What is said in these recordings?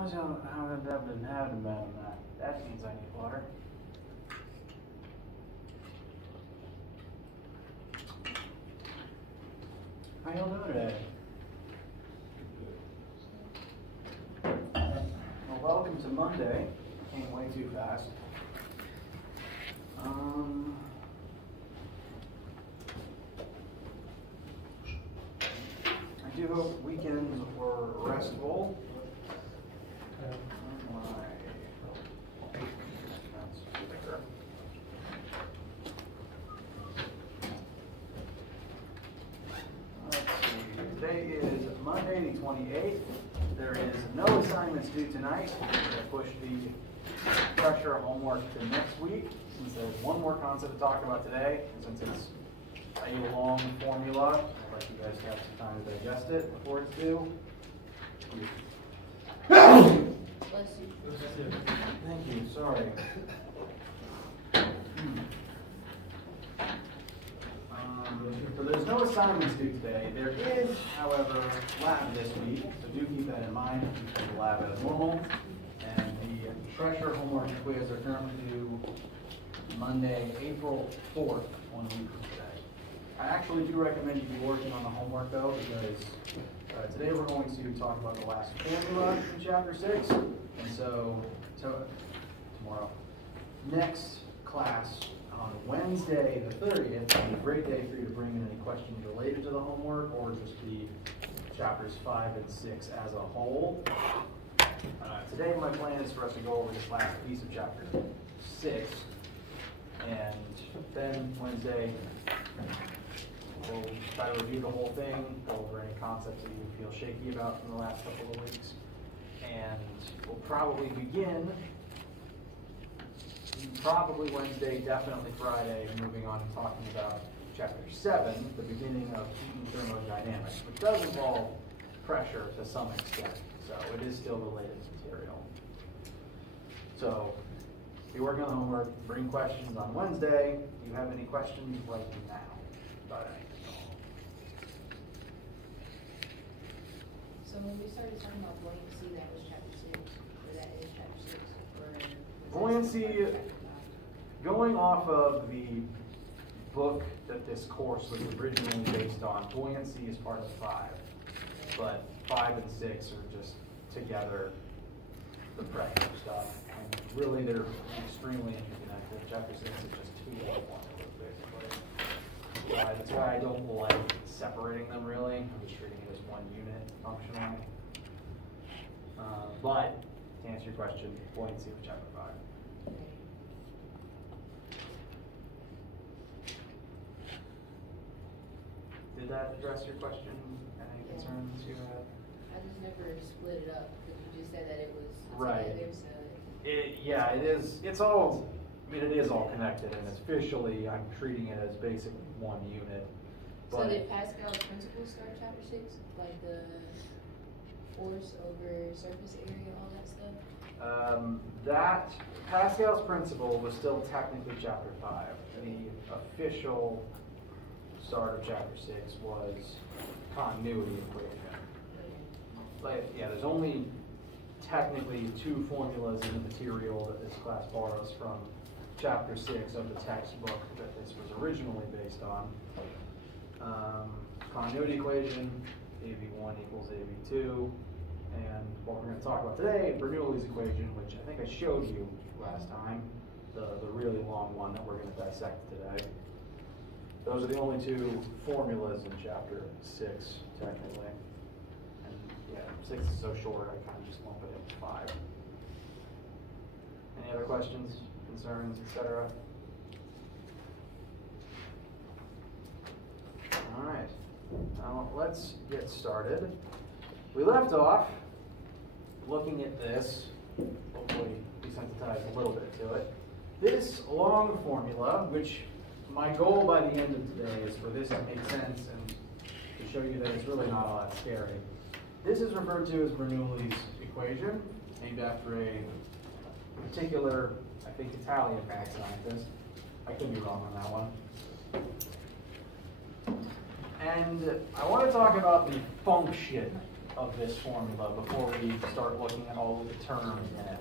How's how have that been having been? That means I need water. How y'all doing today? Well, welcome to Monday. Came way too fast. I do hope weekends were restful. Today is Monday the 28th. There is no assignments due tonight. We're going to push the pressure homework to next week since there's one more concept to talk about today. And since it's a long formula, I'd like you guys to have some time to digest it before it's due. Bless you. Thank you. Sorry. So there's no assignments due today. There is, however, lab this week, so do keep that in mind. Keep the lab as normal. And the Treasure homework and quiz are currently due Monday, April 4th, 1 week from today. I actually do recommend you be working on the homework though, because today we're going to talk about the last formula in Chapter 6. And so tomorrow, next class, on Wednesday the 30th, it's a great day for you to bring in any questions related to the homework or just the chapters 5 and 6 as a whole. Today my plan is for us to go over this last piece of chapter 6, and then Wednesday we'll try to review the whole thing, go over any concepts that you feel shaky about from the last couple of weeks, and we'll probably begin Wednesday, definitely Friday, moving on and talking about Chapter 7, the beginning of heat and thermodynamics, which does involve pressure to some extent, so it is still related material. So, be working on the homework, bring questions on Wednesday. If you have any questions, write them now about anything. So when we started talking about buoyancy, that was Chapter 6, or that is Chapter 6, or Buoyancy, going off of the book that this course was originally based on, buoyancy is part of 5, but 5 and 6 are just together the pressure stuff. And really, they're extremely interconnected. Chapter 6 is just 2 of 1, basically. That's why I don't like separating them, really. I'm just treating it as one unit functionally. But, to answer your question, buoyancy of Chapter 5. Did that address your question? Any concerns you had? I just never split it up, because you just said that it was Right. together, so. Yeah, it is. It's all. I mean, it is all connected, and officially, I'm treating it as basically one unit. So did Pascal's principles start Chapter 6, like the force over surface area, all that stuff? That Pascal's principle was still technically Chapter 5. The official start of Chapter 6 was continuity equation. Like, yeah, there's only technically 2 formulas in the material that this class borrows from Chapter 6 of the textbook that this was originally based on. Continuity equation, AB1 equals AB2, and what we're going to talk about today, Bernoulli's equation, which I think I showed you last time, the really long one that we're going to dissect today. Those are the only 2 formulas in Chapter 6, technically. And yeah, 6 is so short, I kind of just lump it into 5. Any other questions, concerns, etc.? All right, now let's get started. We left off looking at this, hopefully desensitize a little bit to it. This long formula, which my goal by the end of today is for this to make sense and to show you that it's really not all that scary. This is referred to as Bernoulli's equation, named after a particular, I think, Italian math scientist. I could be wrong on that one. And I want to talk about the function of this formula before we start looking at all of the terms in it.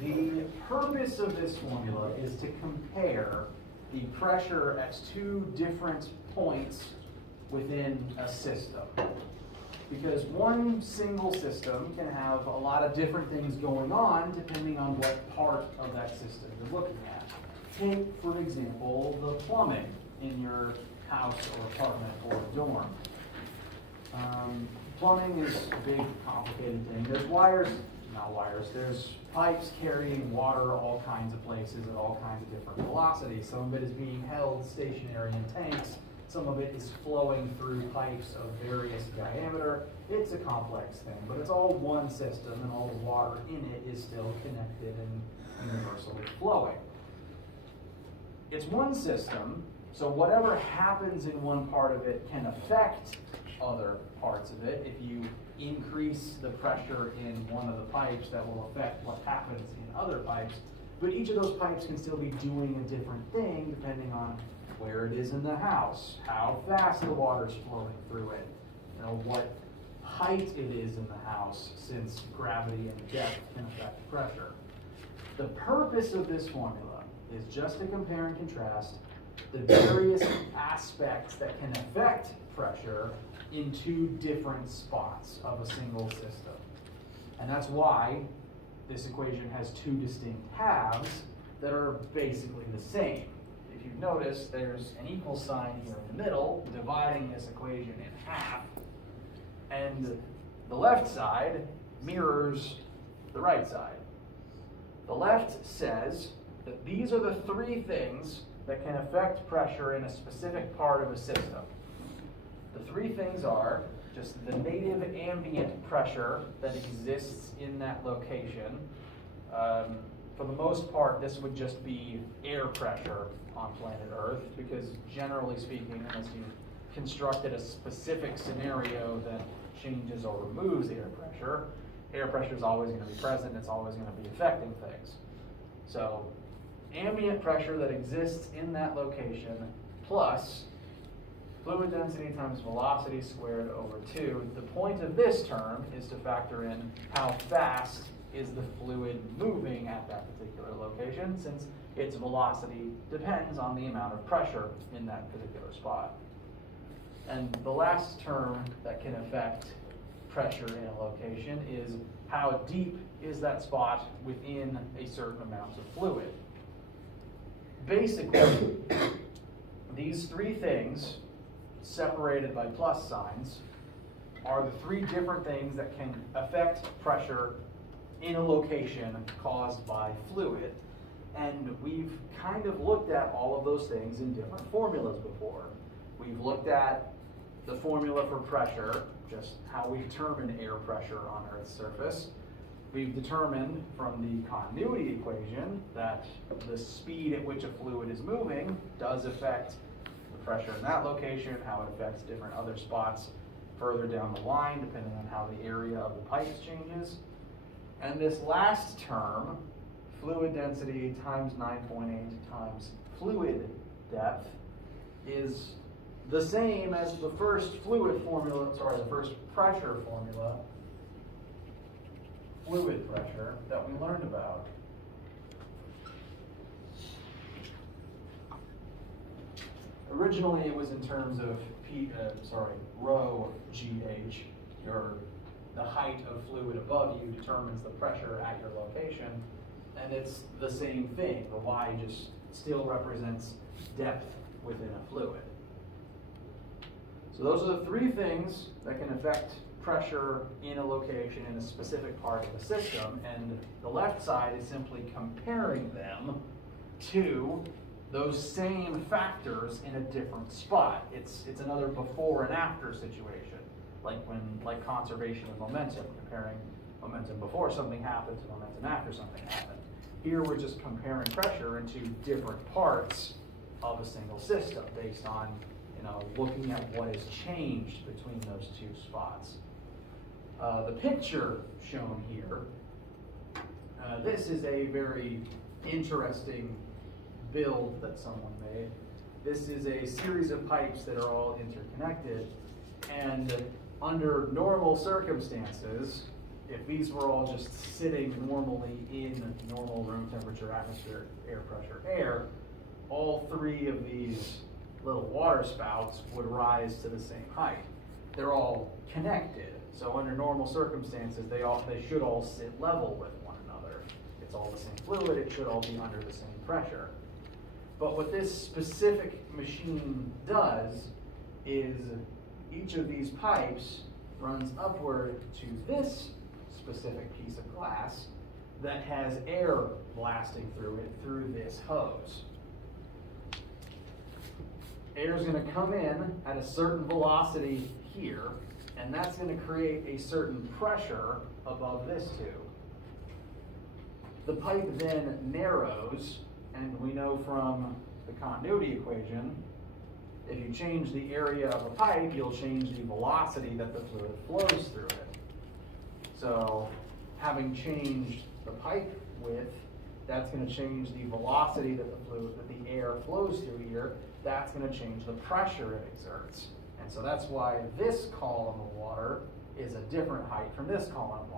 The purpose of this formula is to compare the pressure at two different points within a system. Because one single system can have a lot of different things going on depending on what part of that system you're looking at. Take, for example, the plumbing in your house or apartment or dorm. Plumbing is a big, complicated thing. There's there's pipes carrying water all kinds of places at all kinds of different velocities. Some of it is being held stationary in tanks. Some of it is flowing through pipes of various diameter. It's a complex thing, but it's all one system, and all the water in it is still connected and universally flowing. It's one system, so whatever happens in one part of it can affect other parts of it. If you increase the pressure in one of the pipes, that will affect what happens in other pipes. But each of those pipes can still be doing a different thing depending on where it is in the house, how fast the water is flowing through it, what height it is in the house, since gravity and depth can affect pressure. The purpose of this formula is just to compare and contrast the various aspects that can affect pressure in two different spots of a single system. And that's why this equation has two distinct halves that are basically the same. If you've noticed, there's an equal sign here in the middle, dividing this equation in half, and the left side mirrors the right side. The left says that these are the three things that can affect pressure in a specific part of a system. The three things are just the native ambient pressure that exists in that location. For the most part, this would just be air pressure on planet Earth, because generally speaking, unless you constructed a specific scenario that changes or removes air pressure is always going to be present, it's always going to be affecting things. So ambient pressure that exists in that location plus fluid density times velocity squared over 2. The point of this term is to factor in how fast is the fluid moving at that particular location, since its velocity depends on the amount of pressure in that particular spot. And the last term that can affect pressure in a location is how deep is that spot within a certain amount of fluid. Basically, these three things, separated by plus signs, are the three different things that can affect pressure in a location caused by fluid. And we've kind of looked at all of those things in different formulas before. We've looked at the formula for pressure, just how we determine air pressure on Earth's surface. We've determined from the continuity equation that the speed at which a fluid is moving does affect the pressure in that location, how it affects different other spots further down the line, depending on how the area of the pipes changes. And this last term, fluid density times 9.8 times fluid depth, is the same as the first fluid formula, the first pressure formula, fluid pressure, that we learned about. Originally it was in terms of rho GH, the height of fluid above you determines the pressure at your location, and it's the same thing. The Y just still represents depth within a fluid. So those are the three things that can affect pressure in a location in a specific part of the system, and the left side is simply comparing them to those same factors in a different spot. It's another before and after situation, like conservation of momentum, comparing momentum before something happens to momentum after something happened. Here we're just comparing pressure into different parts of a single system based on looking at what has changed between those two spots. The picture shown here, this is a very interesting build that someone made. This is a series of pipes that are all interconnected, and under normal circumstances, if these were all just sitting normally in normal room temperature, atmospheric air pressure air, all three of these little water spouts would rise to the same height. They're all connected, so under normal circumstances, they should all sit level with one another. It's all the same fluid, it should all be under the same pressure. But what this specific machine does is each of these pipes runs upward to this specific piece of glass that has air blasting through it through this hose. Air is going to come in at a certain velocity here, and that's going to create a certain pressure above this tube. The pipe then narrows, and we know from the continuity equation, if you change the area of a pipe, you'll change the velocity that the fluid flows through it. So having changed the pipe width, that's going to change the velocity that the air flows through here. That's going to change the pressure it exerts. And so that's why this column of water is a different height from this column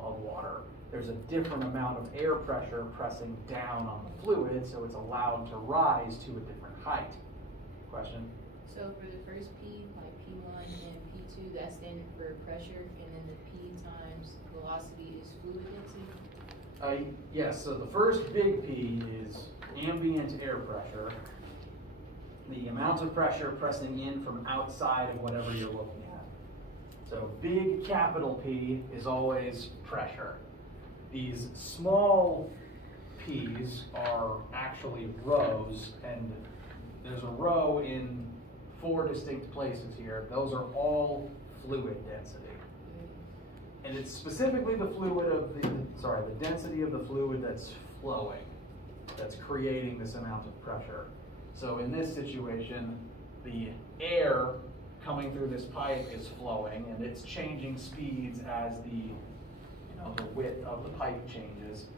of water. There's a different amount of air pressure pressing down on the fluid, so it's allowed to rise to a different height. Question? So for the first P, like P1 and P2, that's standard for pressure, and then the P times velocity is fluid density? Yes, so the first big P is ambient air pressure, the amount of pressure pressing in from outside of whatever you're looking at. So big capital P is always pressure. These small P's are actually rows, and there's a row in 4 distinct places here. Those are all fluid density. And it's specifically the density of the fluid that's flowing, that's creating this amount of pressure. So in this situation, the air coming through this pipe is flowing, and it's changing speeds as the width of the pipe changes.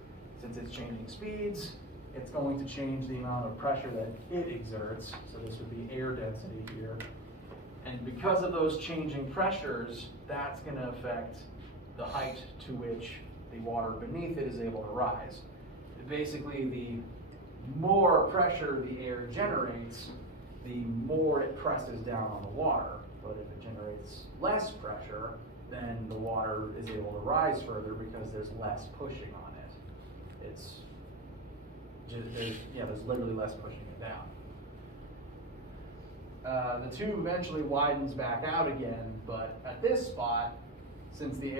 Since it's changing speeds, it's going to change the amount of pressure that it exerts. So this would be air density here. And because of those changing pressures, that's going to affect the height to which the water beneath it is able to rise. Basically, the more pressure the air generates, the more it presses down on the water. But if it generates less pressure, then the water is able to rise further because there's less pushing on it. There's literally less pushing it down. The tube eventually widens back out again, but at this spot, since the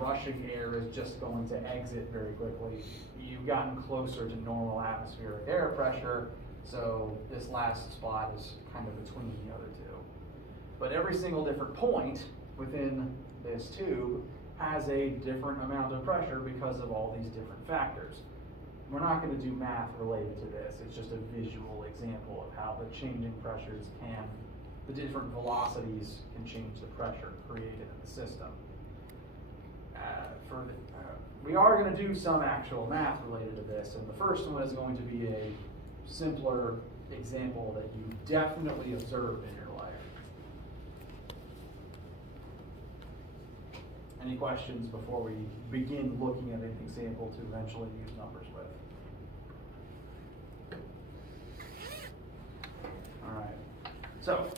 rushing air is just going to exit very quickly, you've gotten closer to normal atmospheric air pressure, so this last spot is kind of between the other two. But every single different point within this tube has a different amount of pressure because of all these different factors. We're not going to do math related to this. It's just a visual example of how the changing pressures the different velocities can change the pressure created in the system. We are going to do some actual math related to this, and the first one is going to be a simpler example that you definitely observed in your life. Any questions before we begin looking at an example to eventually use numbers with? All right. So,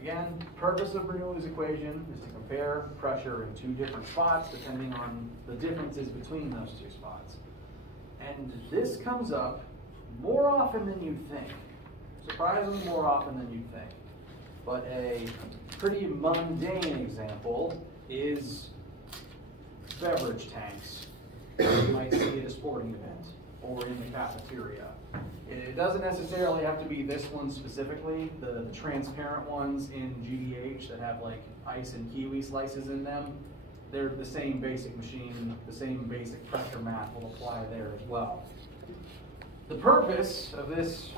again, purpose of Bernoulli's equation is to compare pressure in 2 different spots depending on the differences between those 2 spots. And this comes up more often than you think. Surprisingly more often than you think. But a pretty mundane example is beverage tanks you might see at a sporting event or in the cafeteria. It doesn't necessarily have to be this one specifically. The transparent ones in GDH that have like ice and kiwi slices in them, they're the same basic machine, the same basic pressure math will apply there as well. The purpose of this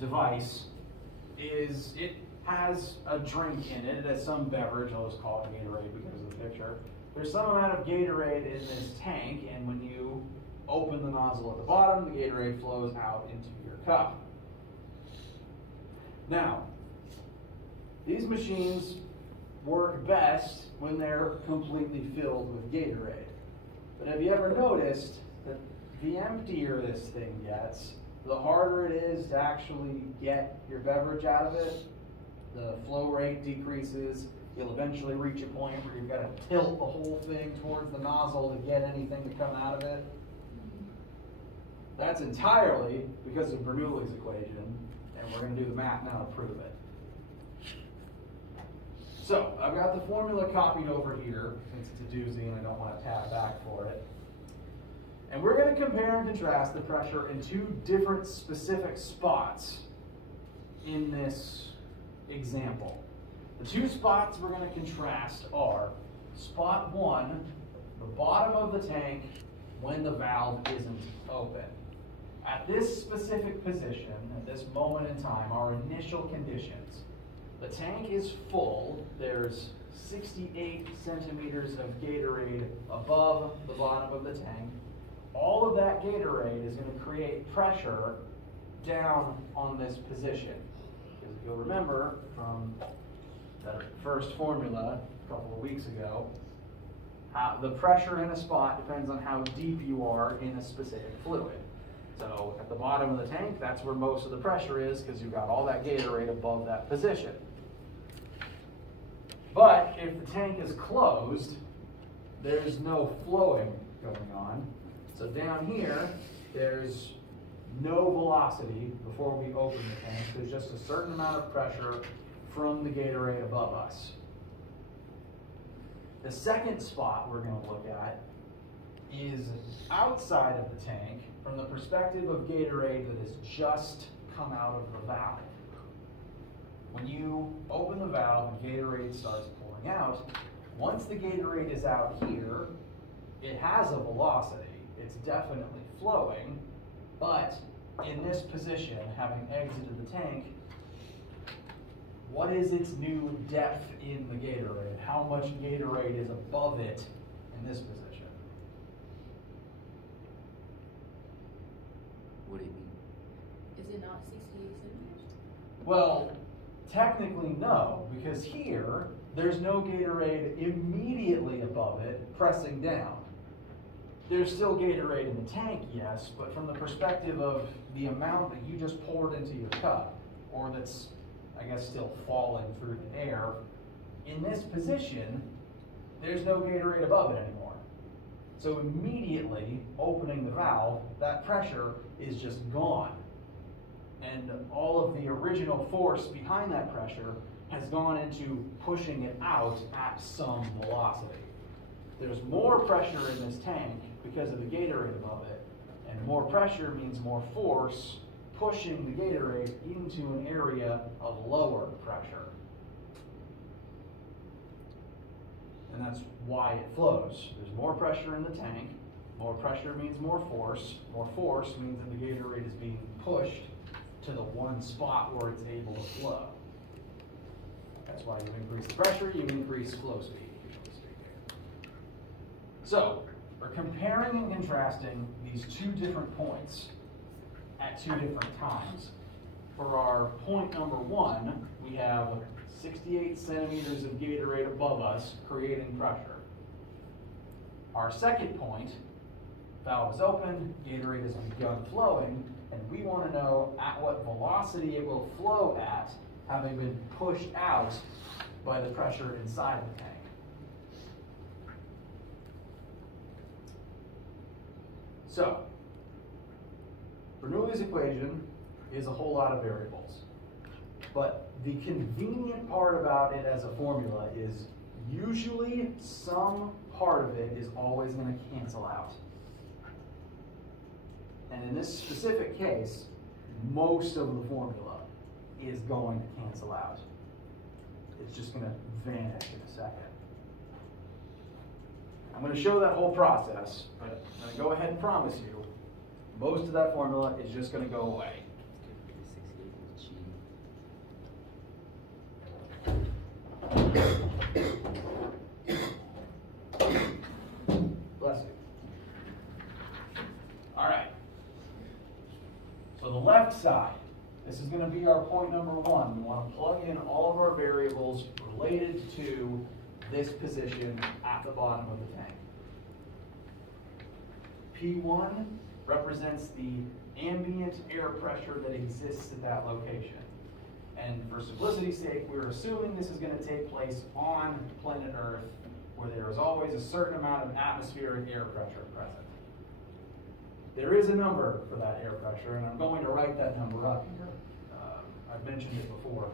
device is it has a drink in it. It has some beverage. I'll just call it Gatorade because of the picture. There's some amount of Gatorade in this tank, and when you open the nozzle at the bottom, the Gatorade flows out into your cup. Now, these machines work best when they're completely filled with Gatorade. But have you ever noticed that the emptier this thing gets, the harder it is to actually get your beverage out of it? The flow rate decreases. You'll eventually reach a point where you've got to tilt the whole thing towards the nozzle to get anything to come out of it. That's entirely because of Bernoulli's equation, and we're going to do the math now to prove it. So, I've got the formula copied over here, since it's a doozy and I don't want to tab back for it. And we're going to compare and contrast the pressure in two different specific spots in this example. The two spots we're going to contrast are spot 1, the bottom of the tank when the valve isn't open. At this specific position, at this moment in time, our initial conditions, the tank is full. There's 68 centimeters of Gatorade above the bottom of the tank. All of that Gatorade is going to create pressure down on this position. Because if you'll remember from that first formula a couple of weeks ago, the pressure in a spot depends on how deep you are in a specific fluid. So at the bottom of the tank, that's where most of the pressure is because you've got all that Gatorade above that position. But if the tank is closed, there's no flowing going on. So down here, there's no velocity before we open the tank. There's just a certain amount of pressure from the Gatorade above us. The second spot we're going to look at is outside of the tank from the perspective of Gatorade that has just come out of the valve. When you open the valve and Gatorade starts pouring out, once the Gatorade is out here, it has a velocity. It's definitely flowing, but in this position, having exited the tank, what is its new depth in the Gatorade? How much Gatorade is above it in this position? What do you mean? Is it not 68 centimeters? Well, technically no, because here, there's no Gatorade immediately above it pressing down. There's still Gatorade in the tank, yes, but from the perspective of the amount that you just poured into your cup, or that's, I guess, still falling through the air, in this position, there's no Gatorade above it anymore. So immediately opening the valve, that pressure is just gone. And all of the original force behind that pressure has gone into pushing it out at some velocity. There's more pressure in this tank because of the Gatorade above it, and more pressure means more force pushing the Gatorade into an area of lower pressure. And that's why it flows. There's more pressure in the tank. More pressure means more force. More force means that the Gatorade is being pushed to the one spot where it's able to flow. That's why you increase the pressure, you increase flow speed. So, we're comparing and contrasting these two different points at two different times. For our point number 1, we have 68 centimeters of Gatorade above us creating pressure. Our second point, valve is open, Gatorade has begun flowing, and we want to know at what velocity it will flow at, having been pushed out by the pressure inside the tank. So, Bernoulli's equation is a whole lot of variables. But the convenient part about it as a formula is usually some part of it is always going to cancel out. And in this specific case, most of the formula is going to cancel out. It's just going to vanish in a second. I'm going to show that whole process, but I'm going to go ahead and promise you, most of that formula is just going to go away. Bless you. All right. So the left side, this is going to to be our point number one. We want to plug in all of our variables related to this position at the bottom of the tank. P1 represents the ambient air pressure that exists at that location. And for simplicity's sake, we're assuming this is going to take place on planet Earth, where there is always a certain amount of atmospheric air pressure present. There is a number for that air pressure, and I'm going to write that number up here. I've mentioned it before,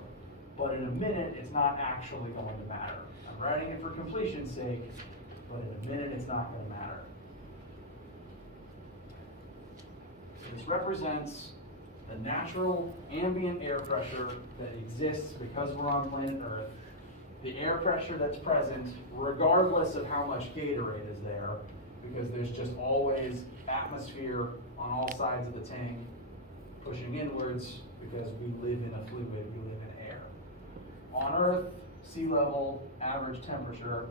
but in a minute, it's not actually going to matter. I'm writing it for completion's sake, but in a minute, it's not going to matter. This represents the natural ambient air pressure that exists because we're on planet Earth, the air pressure that's present regardless of how much Gatorade is there, because there's just always atmosphere on all sides of the tank pushing inwards because we live in a fluid, we live in air. On Earth, sea level, average temperature,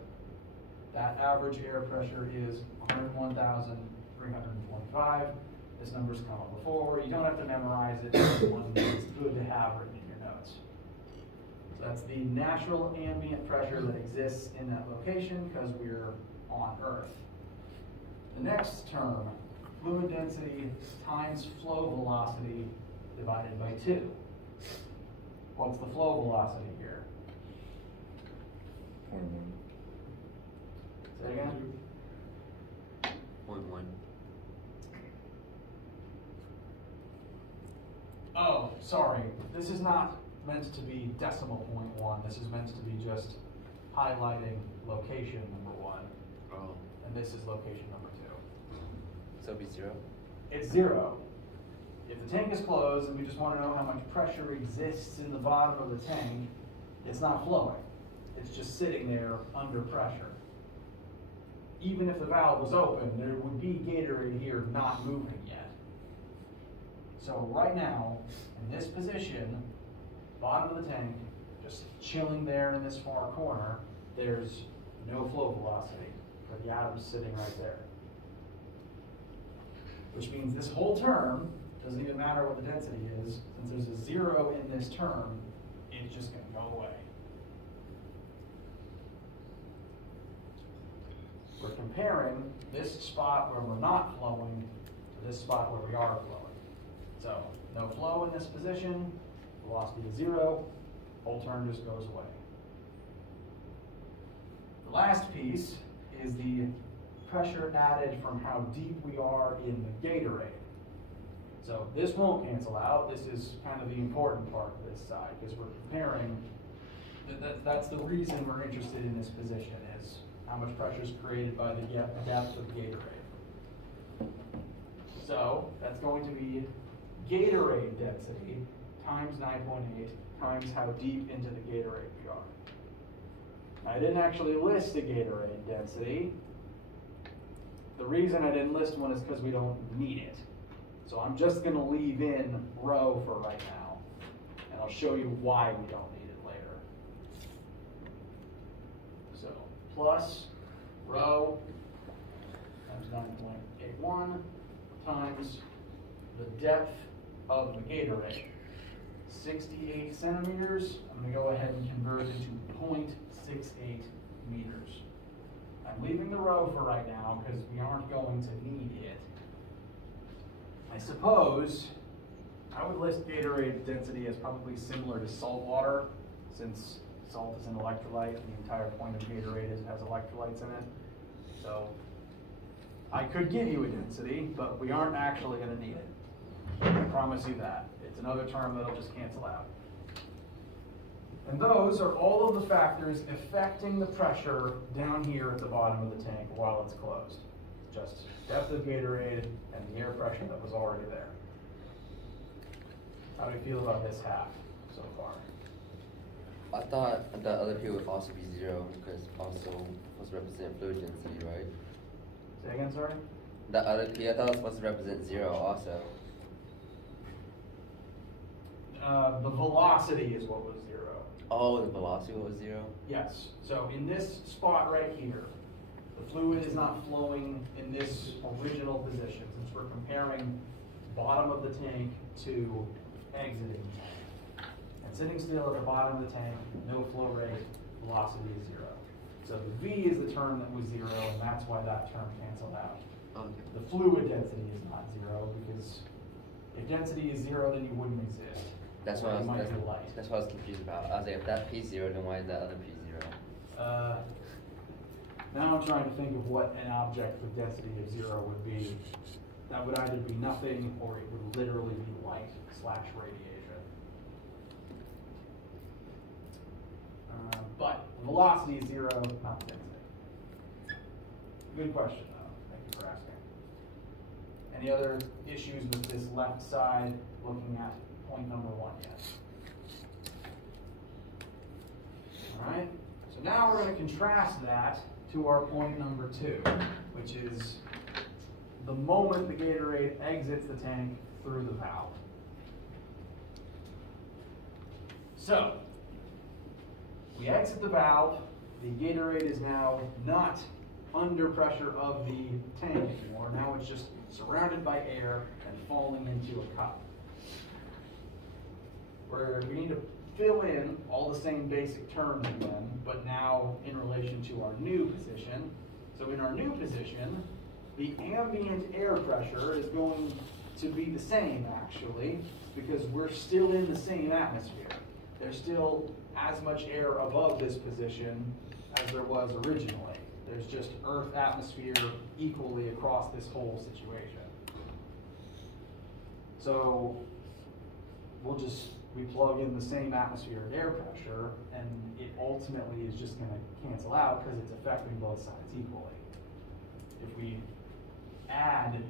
that average air pressure is 101,325. This number's come up before. You don't have to memorize it. It's good to have written in your notes. So that's the natural ambient pressure that exists in that location because we're on Earth. The next term, fluid density times flow velocity divided by 2. What's the flow velocity here? Say again? 0.1. Oh, sorry. This is not meant to be decimal point 1. This is meant to be just highlighting location number 1. Oh. And this is location number 2. So it'll be 0? It's 0. If the tank is closed and we just want to know how much pressure exists in the bottom of the tank, it's not flowing. It's just sitting there under pressure. Even if the valve was open, there would be Gatorade here not moving yet. So right now, in this position, bottom of the tank, just chilling there in this far corner, there's no flow velocity for the atom's sitting right there. Which means this whole term, doesn't even matter what the density is, since there's a 0 in this term, it's just going to go away. We're comparing this spot where we're not flowing to this spot where we are flowing. So, no flow in this position, velocity is 0, whole term just goes away. The last piece is the pressure added from how deep we are in the Gatorade. So this won't cancel out. This is kind of the important part of this side because we're comparing, that's the reason we're interested in this position is how much pressure is created by the depth of Gatorade. So that's going to be Gatorade density times 9.8 times how deep into the Gatorade we are. I didn't actually list a Gatorade density. The reason I didn't list one is because we don't need it. So I'm just going to leave in rho for right now, and I'll show you why we don't need it later. So plus rho times 9.81 times the depth of the Gatorade. 68 centimeters. I'm going to go ahead and convert it to 0.68 meters. I'm leaving the rho for right now because we aren't going to need it. I suppose I would list Gatorade density as probably similar to salt water, since salt is an electrolyte and the entire point of Gatorade has electrolytes in it. So I could give you a density, but we aren't actually going to need it. I promise you that. It's another term that'll just cancel out. And those are all of the factors affecting the pressure down here at the bottom of the tank while it's closed. Just depth of Gatorade and the air pressure that was already there. How do you feel about this half so far? I thought the other P would also be 0 because also supposed to represent fluid density, right? Say again, sorry? The other P I thought was supposed to represent 0 also. The velocity is what was 0. Oh, the velocity was 0? Yes. So in this spot right here, the fluid is not flowing in this original position since we're comparing bottom of the tank to exiting the tank. sitting still at the bottom of the tank, no flow rate, velocity is 0. So the V is the term that was 0, and that's why that term canceled out. Okay. The fluid density is not 0, because if density is 0, then you wouldn't exist. That's what I was. Might be light. That's what I was confused about. I was like, if that P 0, then why is that other P 0? Now I'm trying to think of what an object with density of 0 would be. That would either be nothing, or it would literally be light / radiation. But velocity is 0, not density. Good question, though. Thank you for asking. Any other issues with this left side, looking at point number 1 yet? All right. So now we're going to contrast that to our point number 2, which is the moment the Gatorade exits the tank through the valve. So, we exit the valve. The Gatorade is now not under pressure of the tank anymore. Now it's just surrounded by air and falling into a cup. Where we need to fill in all the same basic terms again, but now in relation to our new position. So in our new position, the ambient air pressure is going to be the same, actually, because we're still in the same atmosphere. There's still as much air above this position as there was originally. There's just Earth atmosphere equally across this whole situation. So we plug in the same atmospheric air pressure, and it ultimately is just going to cancel out because it's affecting both sides equally. If we add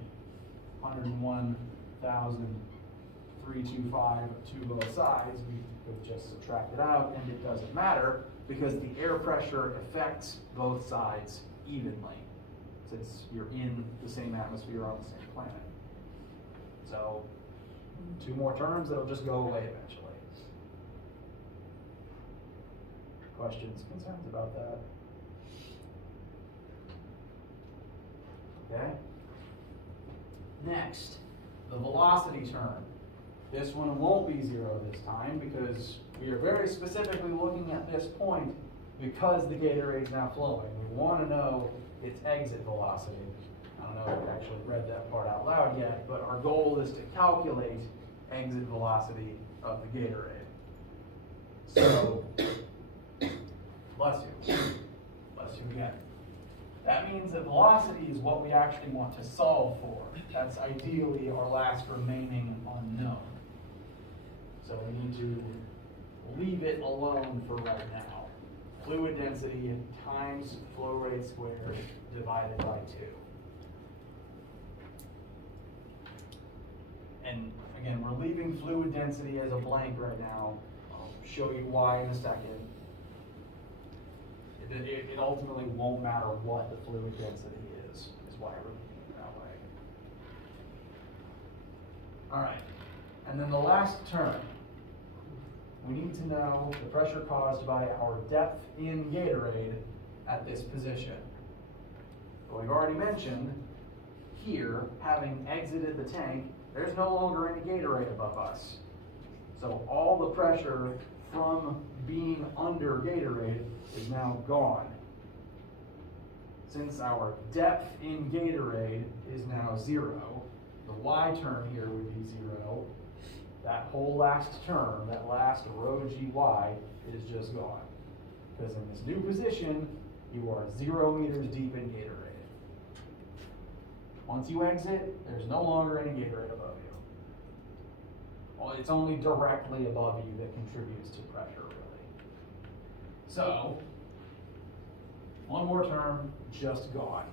101,325 to both sides, we could just subtract it out, and it doesn't matter because the air pressure affects both sides evenly, since you're in the same atmosphere on the same planet. So 2 more terms that'll just go away eventually. Questions, concerns about that? Okay. Next, the velocity term. This one won't be 0 this time because we are very specifically looking at this point because the Gatorade is now flowing. We want to know its exit velocity. I don't know if I actually read that part out loud yet, but our goal is to calculate exit velocity of the Gatorade. So, bless you. Bless you again. That means that velocity is what we actually want to solve for. That's ideally our last remaining unknown. So we need to leave it alone for right now. Fluid density times flow rate squared divided by 2. And again, we're leaving fluid density as a blank right now. I'll show you why in a second. It ultimately won't matter what the fluid density is why we're leaving it that way. All right, and then the last term. We need to know the pressure caused by our depth in Gatorade at this position. But we've already mentioned here, having exited the tank, there's no longer any Gatorade above us. So all the pressure from being under Gatorade is now gone. Since our depth in Gatorade is now 0, the Y term here would be 0. That whole last term, that last rho GY, is just gone. Because in this new position, you are 0 meters deep in Gatorade. Once you exit, there's no longer any Gatorade above you. Well, it's only directly above you that contributes to pressure, really. So, one more term, just gone.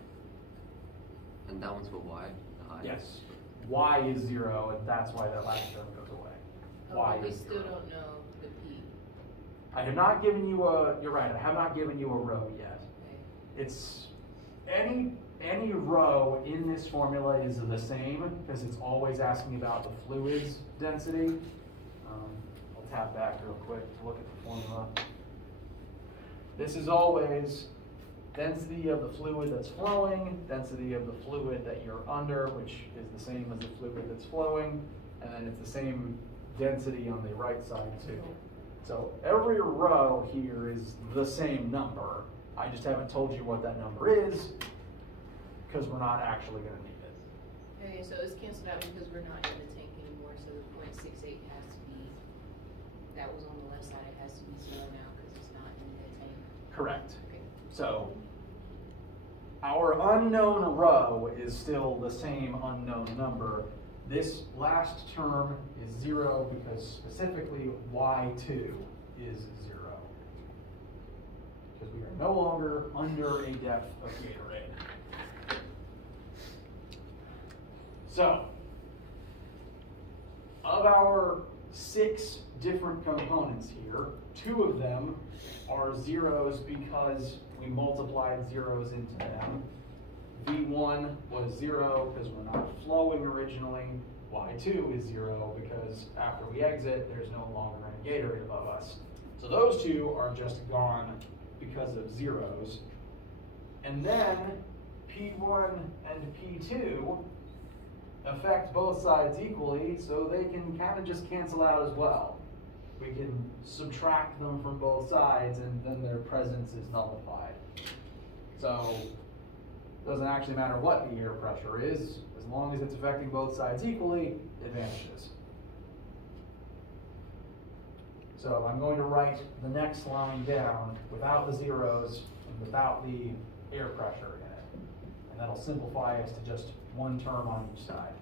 And that one's what Y? Yes. Y is 0, and that's why that last term goes away. Y we is still 0. don't know the P. I have not given you a, you're right, I have not given you a row yet. Okay. It's, any row in this formula is the same, because it's always asking about the fluid's density. I'll tap back real quick to look at the formula. This is always density of the fluid that's flowing, density of the fluid that you're under, which is the same as the fluid that's flowing, and then it's the same density on the right side too. So every row here is the same number. I just haven't told you what that number is because we're not actually going to need it. Okay, so it's canceled out because we're not in the tank anymore, so the 0.68 has to be, that was on the left side, it has to be 0 now because it's not in the tank. Correct. Okay. So our unknown row is still the same unknown number. This last term is 0 because specifically y2 is 0. Because we are no longer under a depth of Gatorade. So, of our 6 different components here, 2 of them are zeros because we multiplied zeros into them. V1 was 0 because we're not flowing originally. Y2 is 0 because after we exit, there's no longer any Gatorade above us. So those 2 are just gone because of zeros. And then P1 and P2 affect both sides equally, so they can kind of just cancel out as well. We can subtract them from both sides and then their presence is nullified. So it doesn't actually matter what the air pressure is, as long as it's affecting both sides equally, it vanishes. So I'm going to write the next line down without the zeros and without the air pressure in it. And that'll simplify us to just one term on each side.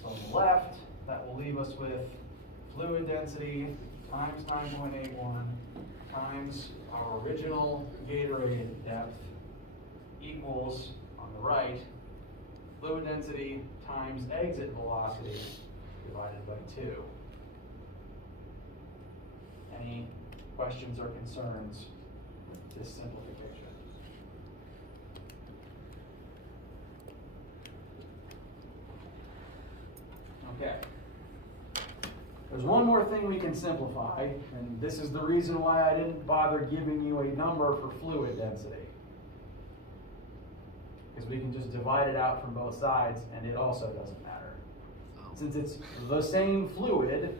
So on the left, that will leave us with fluid density times 9.81 times our original Gatorade depth equals, on the right, fluid density times exit velocity divided by 2. Any questions or concerns with this simplification? Okay. There's one more thing we can simplify, and this is the reason why I didn't bother giving you a number for fluid density. Because we can just divide it out from both sides, and it also doesn't matter. Since it's the same fluid,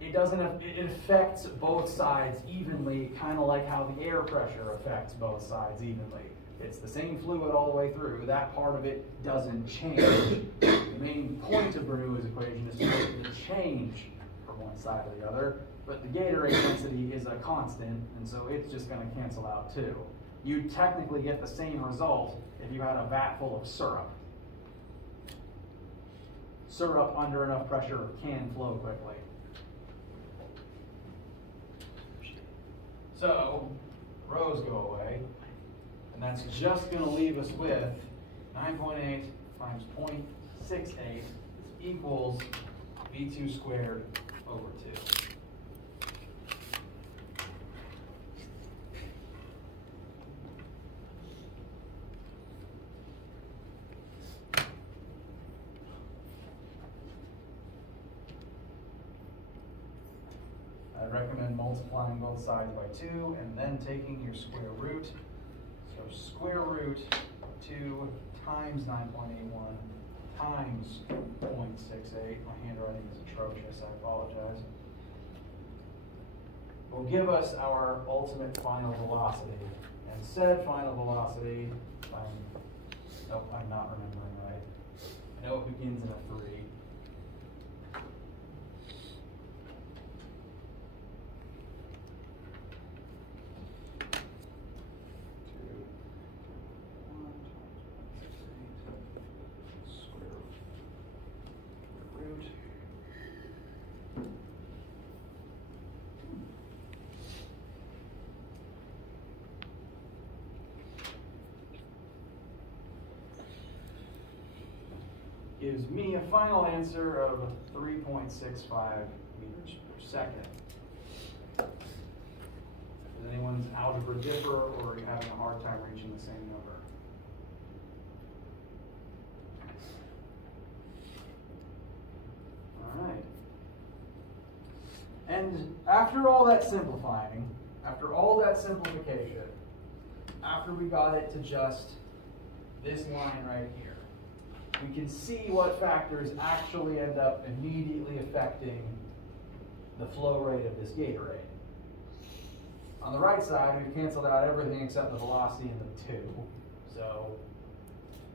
it affects both sides evenly, kind of like how the air pressure affects both sides evenly. It's the same fluid all the way through. That part of it doesn't change. The main point of Bernoulli's equation is to make it change from one side or the other, but the Gatorade density is a constant, and so it's just going to cancel out too. You technically get the same result if you had a vat full of syrup. Syrup under enough pressure can flow quickly. So, rows go away, and that's just going to leave us with 9.8 times 0.68 equals V2 squared over 2. I recommend multiplying both sides by 2 and then taking your square root. So square root 2 times 9.81 times 0.68. My handwriting is atrocious, I apologize. Will give us our ultimate final velocity. And said final velocity, nope, I'm not remembering right. I know it begins in a 3. Gives me a final answer of 3.65 meters per second. Does anyone's algebra differ, or are you having a hard time reaching the same number? All right. And after all that simplifying, after all that simplification, after we got it to just this line right here, we can see what factors actually end up immediately affecting the flow rate of this Gatorade. On the right side, we've canceled out everything except the velocity and the 2. So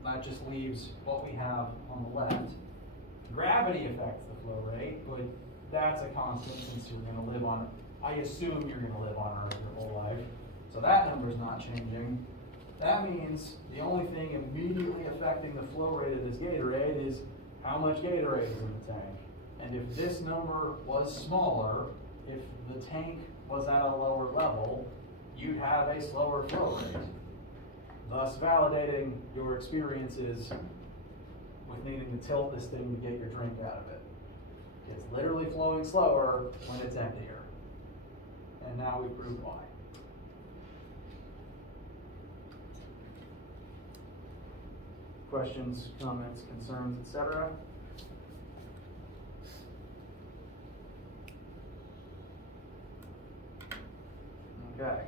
that just leaves what we have on the left. Gravity affects the flow rate, but that's a constant since you're going to live on, I assume you're going to live on Earth your whole life. So that number's not changing. That means the only thing immediately affecting the flow rate of this Gatorade is how much Gatorade is in the tank. And if this number was smaller, if the tank was at a lower level, you'd have a slower flow rate, thus validating your experiences with needing to tilt this thing to get your drink out of it. It's literally flowing slower when it's emptier. And now we prove why. Questions, comments, concerns, etc.? Okay.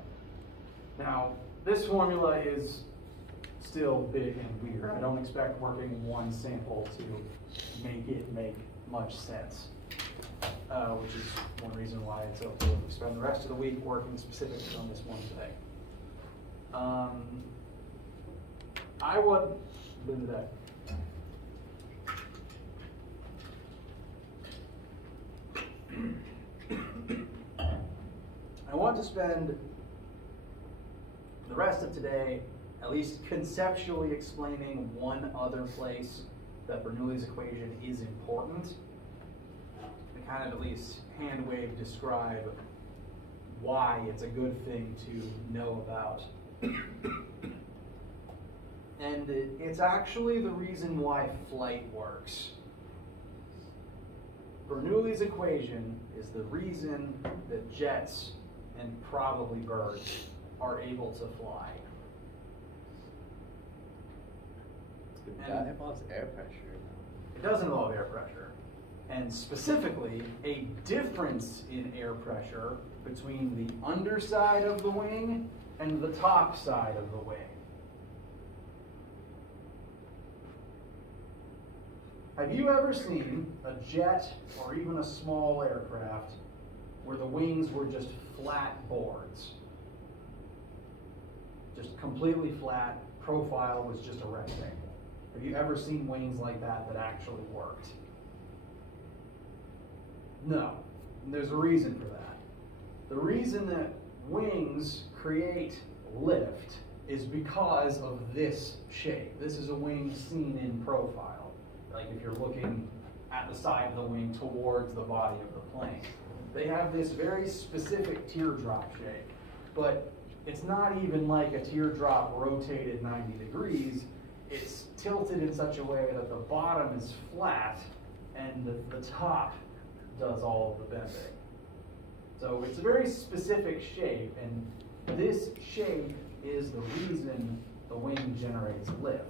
Now, this formula is still big and weird. I don't expect working one sample to make it make much sense, which is one reason why it's okay if we spend the rest of the week working specifically on this one today. I would do that. I want to spend the rest of today at least conceptually explaining one other place that Bernoulli's equation is important, to kind of at least hand wave describe why it's a good thing to know about. And it's actually the reason why flight works. Bernoulli's equation is the reason that jets and probably birds are able to fly. That involves air pressure. It does involve air pressure. And specifically, a difference in air pressure between the underside of the wing and the top side of the wing. Have you ever seen a jet or even a small aircraft where the wings were just flat boards? Just completely flat, profile was just a rectangle. Have you ever seen wings like that that actually worked? No. And there's a reason for that. The reason that wings create lift is because of this shape. This is a wing seen in profile. Like if you're looking at the side of the wing towards the body of the plane. They have this very specific teardrop shape, but it's not even like a teardrop rotated 90 degrees. It's tilted in such a way that the bottom is flat and the top does all of the bending. So it's a very specific shape, and this shape is the reason the wing generates lift.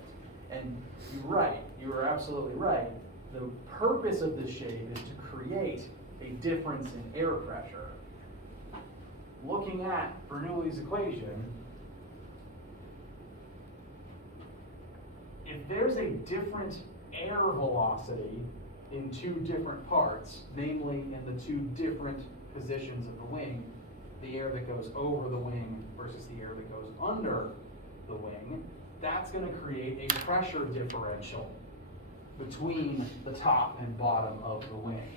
And you're right, you are absolutely right. The purpose of this shape is to create a difference in air pressure. Looking at Bernoulli's equation, if there's a different air velocity in two different parts, namely in the two different positions of the wing, the air that goes over the wing versus the air that goes under the wing, that's going to create a pressure differential between the top and bottom of the wing.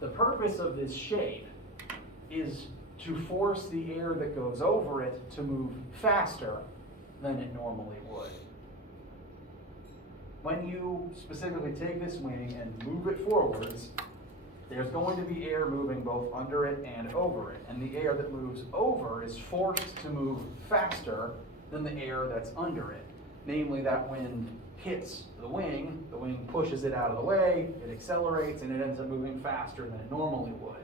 The purpose of this shape is to force the air that goes over it to move faster than it normally would. When you specifically take this wing and move it forwards, there's going to be air moving both under it and over it. And the air that moves over is forced to move faster than the air that's under it. Namely, that wind hits the wing pushes it out of the way, it accelerates, and it ends up moving faster than it normally would.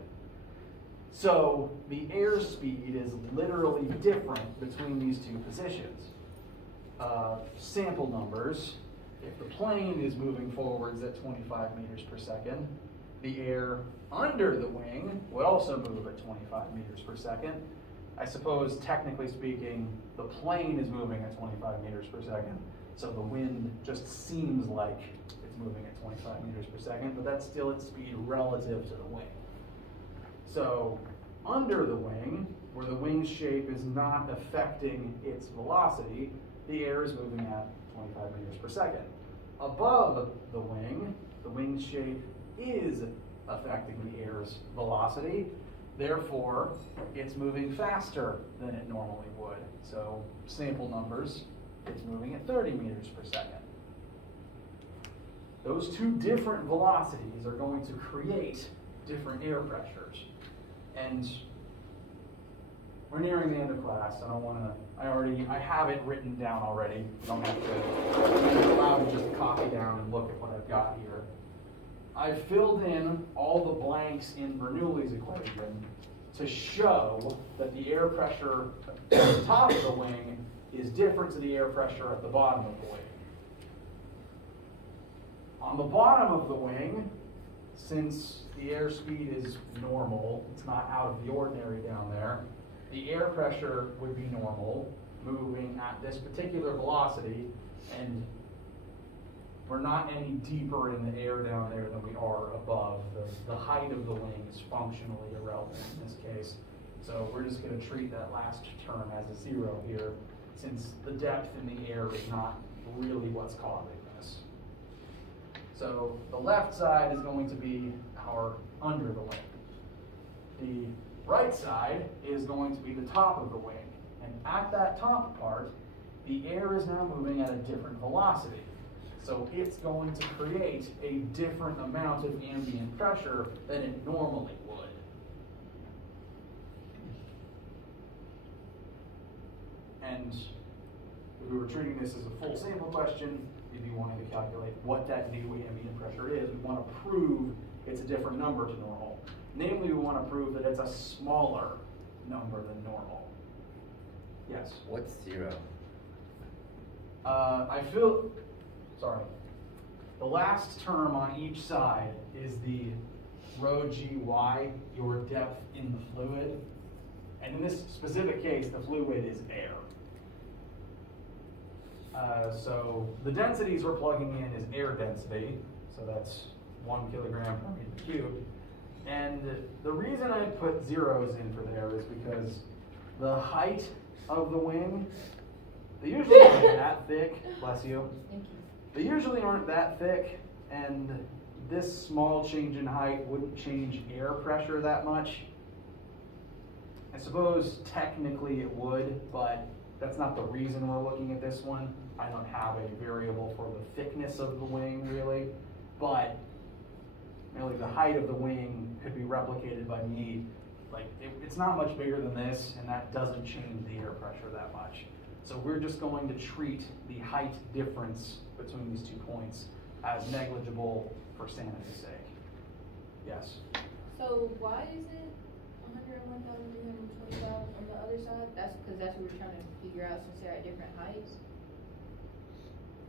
So the airspeed is literally different between these two positions. Sample numbers. If the plane is moving forwards at 25 meters per second, the air under the wing would also move at 25 meters per second. I suppose, technically speaking, the plane is moving at 25 meters per second. So the wind just seems like it's moving at 25 meters per second, but that's still its speed relative to the wing. So under the wing, where the wing shape is not affecting its velocity, the air is moving at 25 meters per second. Above the wing shape is affecting the air's velocity. Therefore, it's moving faster than it normally would. So sample numbers, it's moving at 30 meters per second. Those two different velocities are going to create different air pressures. And we're nearing the end of class. I have it written down already. You don't have to, you're allowed to just copy down and look at what I've got here. I've filled in all the blanks in Bernoulli's equation to show that the air pressure at the top of the wing is different to the air pressure at the bottom of the wing. On the bottom of the wing, since the airspeed is normal, it's not out of the ordinary down there, the air pressure would be normal, moving at this particular velocity, and we're not any deeper in the air down there than we are above. The height of the wing is functionally irrelevant in this case. So we're just going to treat that last term as a zero here, since the depth in the air is not really what's causing this. So the left side is going to be our under the wing. The right side is going to be the top of the wing. And at that top part, the air is now moving at a different velocity. So it's going to create a different amount of ambient pressure than it normally would. And if we were treating this as a full sample question, we'd be wanting to calculate what that new ambient pressure is. We want to prove it's a different number to normal. Namely, we want to prove that it's a smaller number than normal. Yes? What's zero? Sorry. The last term on each side is the rho gy, your depth in the fluid. And in this specific case, the fluid is air. So the densities we're plugging in is air density. So that's 1 kilogram per meter cubed. And the reason I put zeros in for there is because the height of the wing, they usually aren't that thick, bless you. Thank you. They usually aren't that thick, and this small change in height wouldn't change air pressure that much. I suppose technically it would, but that's not the reason we're looking at this one. I don't have a variable for the thickness of the wing, really, but really the height of the wing could be replicated by me. Like, it's not much bigger than this, and that doesn't change the air pressure that much. So we're just going to treat the height difference between these 2 points as negligible for sanity's sake. Yes? So why is it 101,325 on the other side? That's because that's what we're trying to figure out since they're at different heights?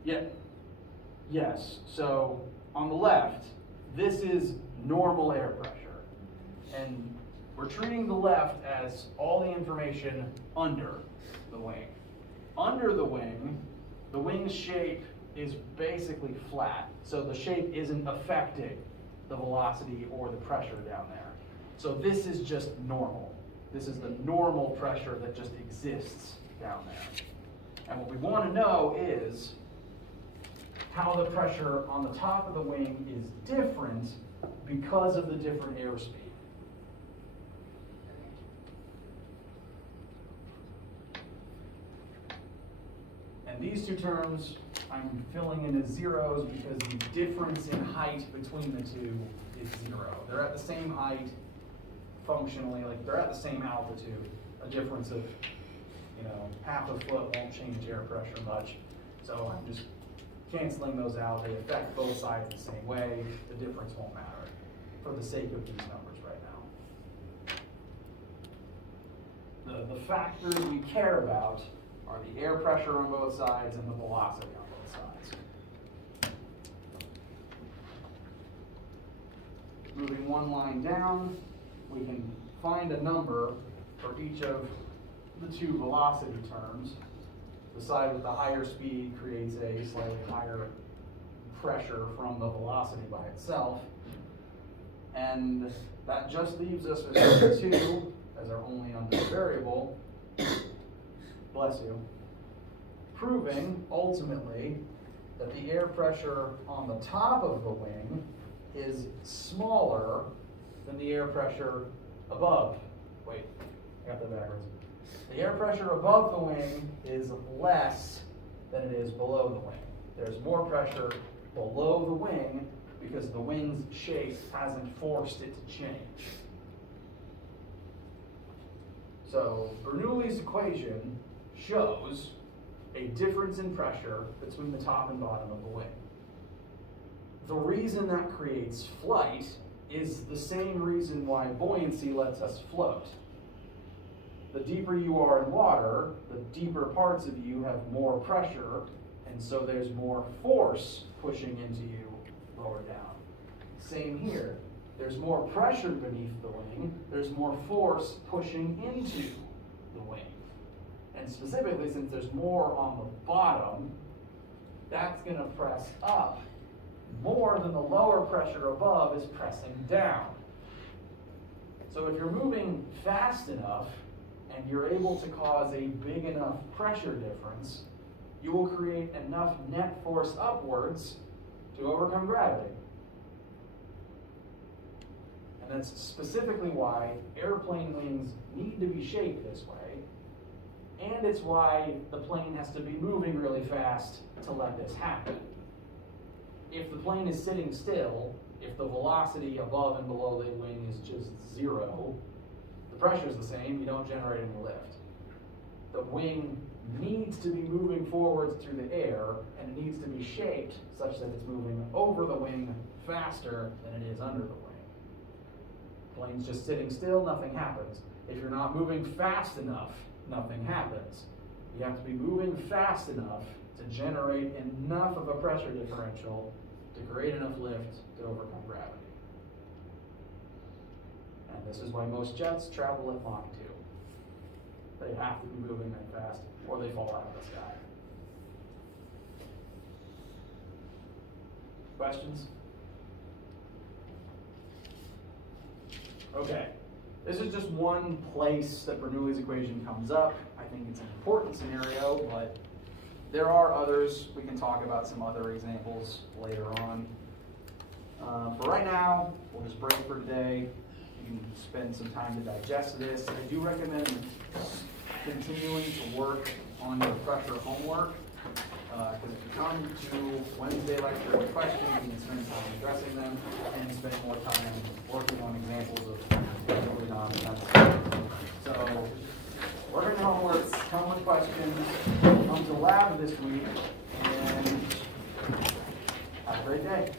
Yeah. Yes. So on the left, this is normal air pressure. And we're treating the left as all the information under the wing. Under the wing's shape is basically flat. So the shape isn't affecting the velocity or the pressure down there. So this is just normal. This is the normal pressure that just exists down there. And what we want to know is how the pressure on the top of the wing is different because of the different airspeed. And these two terms I'm filling in as zeros because the difference in height between the two is zero. They're at the same height functionally, like they're at the same altitude. A difference of, half a foot won't change air pressure much. So I'm just canceling those out. They affect both sides the same way. The difference won't matter for the sake of these numbers right now. The factors we care about are the air pressure on both sides and the velocity on both sides. Moving one line down, we can find a number for each of the two velocity terms. The side with the higher speed creates a slightly higher pressure from the velocity by itself. And that just leaves us with number 2 as our only unknown variable. Bless you. Proving, ultimately, that the air pressure on the top of the wing is smaller than the air pressure above. Wait, I got that backwards. The air pressure above the wing is less than it is below the wing. There's more pressure below the wing because the wing's shape hasn't forced it to change. So Bernoulli's equation shows a difference in pressure between the top and bottom of the wing. The reason that creates flight is the same reason why buoyancy lets us float. The deeper you are in water, the deeper parts of you have more pressure, and so there's more force pushing into you lower down. Same here. There's more pressure beneath the wing, there's more force pushing into the wing. And specifically, since there's more on the bottom, that's going to press up more than the lower pressure above is pressing down. So if you're moving fast enough and you're able to cause a big enough pressure difference, you will create enough net force upwards to overcome gravity. And that's specifically why airplane wings need to be shaped this way. And it's why the plane has to be moving really fast to let this happen. If the plane is sitting still, if the velocity above and below the wing is just 0, the pressure is the same, you don't generate any lift. The wing needs to be moving forwards through the air, and it needs to be shaped such that it's moving over the wing faster than it is under the wing. Plane's just sitting still, nothing happens. If you're not moving fast enough, nothing happens. You have to be moving fast enough to generate enough of a pressure differential to create enough lift to overcome gravity. And this is why most jets travel at Mach 2. They have to be moving that fast or they fall out of the sky. Questions? Okay. This is just one place that Bernoulli's equation comes up. I think it's an important scenario, but there are others. We can talk about some other examples later on. For right now, we'll just break for today. You can spend some time to digest this. I do recommend continuing to work on your pressure homework, because if you come to Wednesday lecture with questions, you can spend time addressing them and spend more time working on examples of Bernoulli nonsense. So, work on your homework, come with questions, come to lab this week, and have a great day.